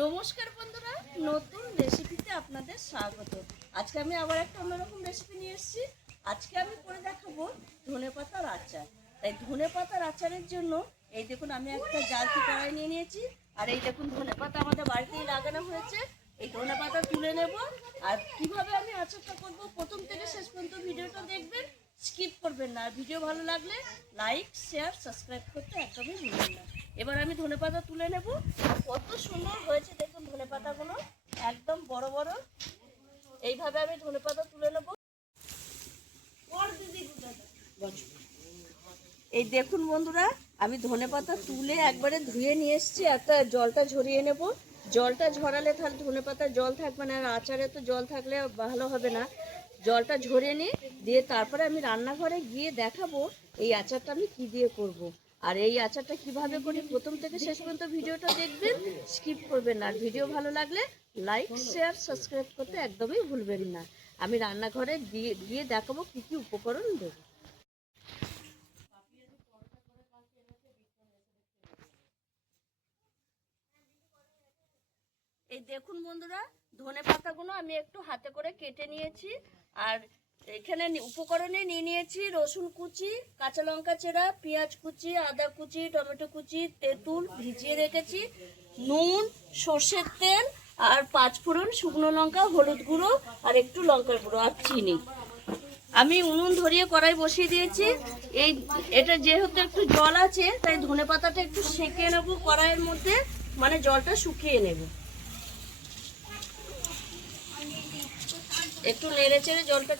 নমস্কার বন্ধুরা, নতুন রেসিপিতে আপনাদের স্বাগত। আজকে আমি আবার একটা অন্যরকম রেসিপি নিয়ে এসেছি। আজকে আমি করে দেখাবো ধনেপাতার আচার। তাই ধনেপাতার আচারের জন্য এই দেখুন আমি একটা জালতি কড়াই নিয়ে নিয়েছি। আর এই দেখুন ধনেপাতা আমাদের বাড়িতেই লাগানো হয়েছে। এই ধনেপাতা তুলে নেব। আর কিভাবে আমি আচারটা করব প্রথম থেকে শেষ পর্যন্ত ভিডিওটা দেখবেন, স্কিপ করবেন না। আর ভিডিও ভালো লাগলে লাইক, শেয়ার, সাবস্ক্রাইব করতে একদমই ভুলবেন না। এবার আমি ধনেপাতা তুলে নেব। আর কত সুন্দর হয়েছে দেখুন ধনেপাতাগুলো, একদম বড় বড়। এইভাবে আমি ধনেপাতা তুলে নেব। এই দেখুন বন্ধুরা, আমি ধনেপাতা তুলে একবারে ধুয়ে নিয়ে এসেছি। একটা জলটা ঝরিয়ে নেব। জলটা ঝরালে তাহলে ধনেপাতার জল থাকবে না, আর আচারে তো জল থাকলে ভালো হবে না। জলটা ঝরিয়ে নিই, দিয়ে তারপরে আমি রান্নাঘরে গিয়ে দেখাবো এই আচারটা আমি কি দিয়ে করব। আর এই আচারটা কিভাবে করি প্রথম থেকে শেষ পর্যন্ত ভিডিওটা দেখবেন, স্কিপ করবেন না। আর ভিডিও ভালো লাগলে লাইক, শেয়ার, সাবস্ক্রাইব করতে একদমই ভুলবেন না। আমি রান্নাঘরে গিয়ে দেখাবো কি কি উপকরণ দেবো। এই দেখুন বন্ধুরা, ধনে পাতাগুলো আমি একটু হাতে করে কেটে নিয়েছি। আর এখানে উপকরণে নিয়ে নিয়েছি রসুন কুচি, কাঁচা লঙ্কা চেরা, পেঁয়াজ কুচি, আদা কুচি, টমেটো কুচি, তেঁতুল ভিজিয়ে রেখেছি, নুন, সর্ষের তেল, আর 5 ফোড়ন, শুকনো লঙ্কা, হলুদ গুঁড়ো, আর একটু লঙ্কার গুঁড়ো, আর চিনি। আমি উনুন ধরিয়ে কড়াই বসিয়ে দিয়েছি। এটা যেহেতু একটু জল আছে, তাই ধনে পাতাটা একটু সেঁকে নেবো কড়াইয়ের মধ্যে, মানে জলটা শুকিয়ে নেব। একটু নেড়ে চেড়ে জলটা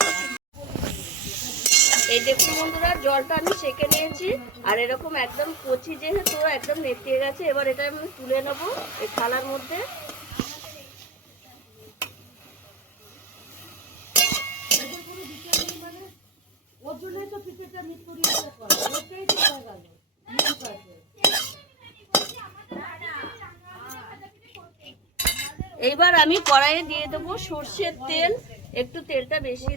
এই দেখুন বন্ধুরা, জলটা আমি সেঁকে নিয়েছি। আর এরকম একদম কচি যেহেতু একদম নেতিয়ে গেছে। এবার এটা আমি তুলে নেবো এই থালার মধ্যে। এইবার আমি কড়াইয়ে দিয়ে দেবো সর্ষের তেল। একটু তেলটা বেশি।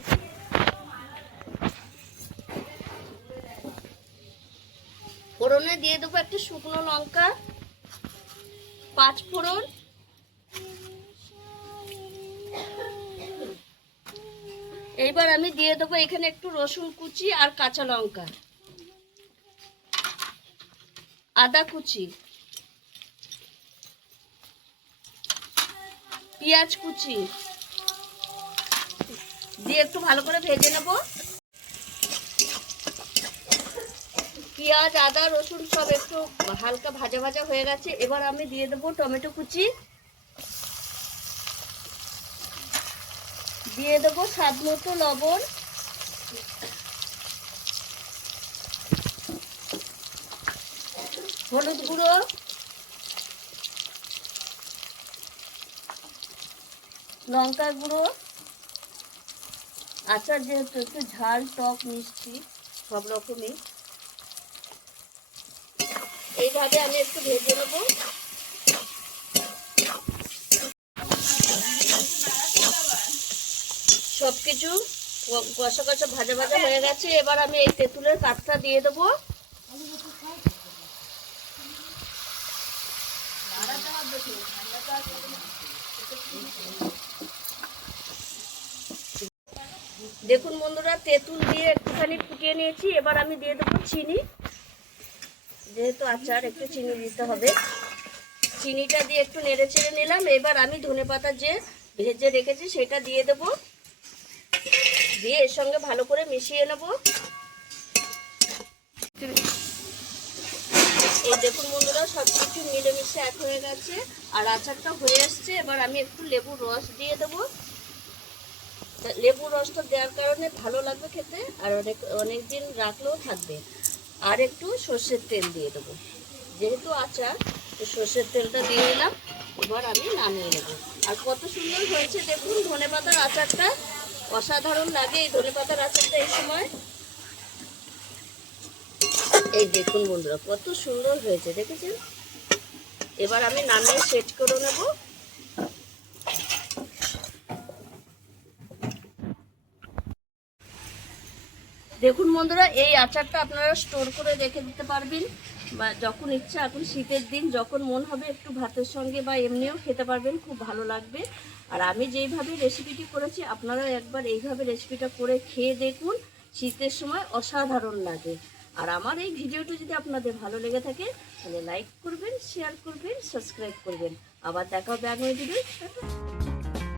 ফোড়নে দিয়ে দেবো একটু শুকনো লঙ্কা, 5 ফোড়ন। এইবার আমি দিয়ে দেবো এখানে একটু রসুন কুচি আর কাঁচা লঙ্কা, আদা কুচি, পেঁয়াজ কুচি দিয়ে একটু ভালো করে ভেজে নেব। পেঁয়াজ, আদা, রসুন সব একটু হালকা ভাজা ভাজা হয়ে গেছে। এবার আমি দিয়ে দেবো টমেটো কুচি, দিয়ে দেবো স্বাদ মতো লবণ, হলুদ গুঁড়ো, লঙ্কার গুঁড়ো। আচার যেহেতু একটু ঝাল, টক, মিষ্টি সব রকমই। এইভাবে আমি একটু ভেজে নেব। সবকিছু কষা কষা ভাজা ভাজা হয়ে গেছে। এবার আমি এই তেঁতুলের কাঠটা দিয়ে দেবো। দেখুন বন্ধুরা, তেঁতুল দিয়ে একটুখানি ফুটিয়ে নিয়েছি। এবার আমি দিয়ে দেবো চিনি। যেহেতু আচার একটু চিনি দিতে হবে। চিনিটা দিয়ে একটু নেড়ে চেড়ে নিলাম। এবার আমি ধনেপাতা যে ভেজে রেখেছি সেটা দিয়ে দেব, দিয়ে এর সঙ্গে ভালো করে মিশিয়ে নেব। এই দেখুন বন্ধুরা, সব কিছু মিলেমিশে এক হয়ে গেছে আর আচারটা হয়ে আসছে। এবার আমি একটু লেবুর রস দিয়ে দেবো। লেবুর রসটা দেওয়ার কারণে ভালো লাগবে খেতে, আর অনেক দিন রাখলেও থাকবে। আর একটু সর্ষের তেল দিয়ে দেবো, যেহেতু আচার সর্ষের তেলটা দিয়ে দিলাম। এবার আমি নামিয়ে নেব। আর কত সুন্দর হয়েছে দেখুন ধনেপাতার আচারটা, অসাধারণ লাগে এই ধনেপাতার আচারটা এই সময়। এই দেখুন বন্ধুরা, কত সুন্দর হয়েছে দেখেছেন। এবার আমি নামিয়ে সেট করে নেব। দেখুন বন্ধুরা, এই আচারটা আপনারা স্টোর করে রেখে দিতে পারবেন, বা যখন ইচ্ছা, এখন শীতের দিন যখন মন হবে একটু ভাতের সঙ্গে বা এমনিও খেতে পারবেন, খুব ভালো লাগবে। আর আমি যেইভাবে রেসিপিটি করেছি আপনারাও একবার এইভাবে রেসিপিটা করে খেয়ে দেখুন, শীতের সময় অসাধারণ লাগে। আর আমার এই ভিডিওটি যদি আপনাদের ভালো লেগে থাকে তাহলে লাইক করবেন, শেয়ার করবেন, সাবস্ক্রাইব করবেন। আবার দেখা হবে আগামী ভিডিও।